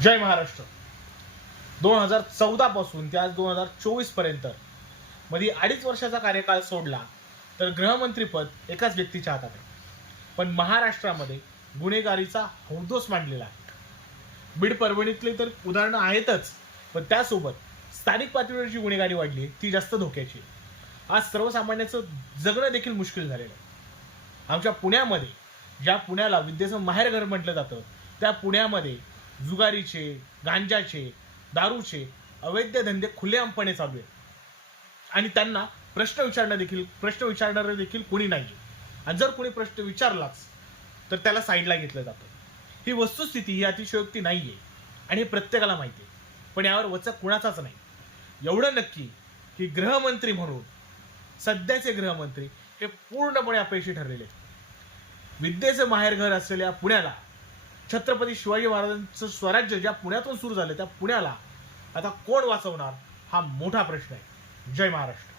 जय महाराष्ट्र. 2014 पासून ते आज 2024 पर्यंत मध्ये 2.5 वर्षाचा कार्यकाळ सोडला तर गृहमंत्रीपद एकाच व्यक्तीच्या हातात आहे. पण महाराष्ट्रामध्ये गुन्हेगारीचा हौदोस मांडलेला आहे. बीड परभणीतले तर उदाहरणं आहेतच, पण त्यासोबत स्थानिक पातळीवर जी गुन्हेगारी वाढली ती जास्त धोक्याची आहे. आज सर्वसामान्याचं जगणं देखील मुश्किल झालेलं आहे. आमच्या पुण्यामध्ये, ज्या पुण्याला विद्येचं माहेरघर म्हटलं जातं, त्या पुण्यामध्ये जुगारीचे, गांजाचे, दारूचे अवैध धंदे खुलेआमपणे चालू आहेत आणि त्यांना प्रश्न विचारणारे देखील कोणी नाहीये. आणि जर कोणी प्रश्न विचारलाच तर त्याला साईडला घेतलं जातं. ही वस्तुस्थिती, ही अतिशयोक्ती नाहीये आणि हे प्रत्येकाला माहिती आहे. पण यावर वचक कुणाचाच नाही. एवढं नक्की की गृहमंत्री म्हणून सध्याचे गृहमंत्री हे पूर्णपणे अपयशी ठरलेले आहेत. विद्येचं माहेरघर असलेल्या पुण्याला, छत्रपती शिवाजी महाराजांचं स्वराज्य ज्या पुण्यातून सुरू झालं त्या पुण्याला आता कोण वाचवणार, हा मोठा प्रश्न आहे. जय महाराष्ट्र.